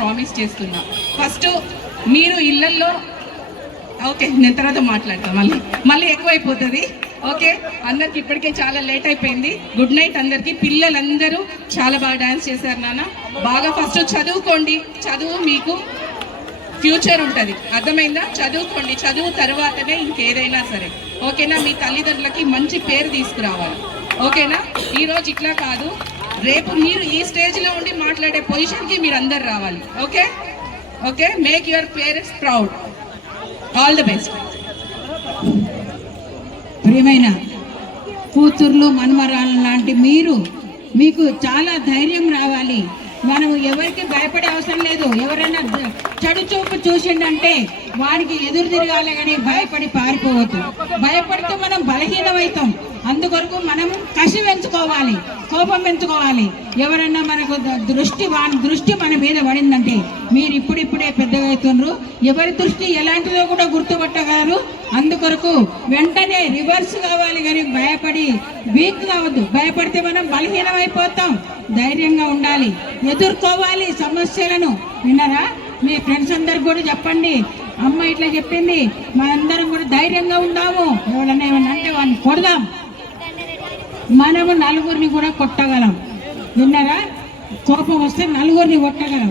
Promise చేస్తున్నా. First మీరు ఇళ్లల్లో ఓకే, నేను తర్వాత మాట్లాడతాను, మళ్ళీ ఎక్కువైపోతుంది. ఓకే, అందరికి ఇప్పటికే చాలా లేట్ అయిపోయింది. గుడ్ నైట్ అందరికి. పిల్లలందరూ చాలా బాగా డాన్స్ చేశారు నాన్న. బాగా ఫస్ట్ చదువుకోండి, చదువు మీకు ఫ్యూచర్ ఉంటుంది, అర్థమైందా? చదువుకోండి, చదువు తర్వాతనే ఇంకేదైనా సరే. ఓకేనా? మీ తల్లిదండ్రులకి మంచి పేరు తీసుకురావాలి. ఓకేనా? ఈరోజు ఇట్లా కాదు, రేపు మీరు ఈ స్టేజ్లో ఉండి మాట్లాడే పొజిషన్కి మీరు అందరు రావాలి. Okay okay, make your parents proud. All the best. ప్రియమైన కూతుర్లు మనమరాలు లాంటి మీకు చాలా ధైర్యం రావాలి. మనము ఎవరికి భయపడే అవసరం లేదు. ఎవరైనా చెడు చూపు చూసిండంటే వాడికి ఎదురు తిరగాలి కానీ భయపడి పారిపోవద్దు. భయపడితే మనం బలహీనమవుతాం. అందుకొరకు మనం కసి పెంచుకోవాలి, కోపం పెంచుకోవాలి. ఎవరైనా మనకు వాని దృష్టి మన మీద పడిందంటే మీరు ఇప్పుడిప్పుడే పెద్దగా అవుతున్నారు. ఎవరి దృష్టి ఎలాంటిదో కూడా గుర్తుపట్టగలరు. అందుకొరకు వెంటనే రివర్స్ కావాలి కానీ భయపడి వీక్ కావద్దు. భయపడితే మనం బలహీనమైపోతాం. ధైర్యంగా ఉండాలి, ఎదుర్కోవాలి సమస్యలను. విన్నారా? మీ ఫ్రెండ్స్ అందరికి కూడా చెప్పండి, అమ్మ ఇట్లా చెప్పింది, మనందరం కూడా ధైర్యంగా ఉందాము. ఎవరన్నా ఏమన్నా అంటే వాడిని కొడదాం. మనము నలుగురిని కూడా కొట్టగలం. విన్నారా? కోపం వస్తే నలుగురిని కొట్టగలం.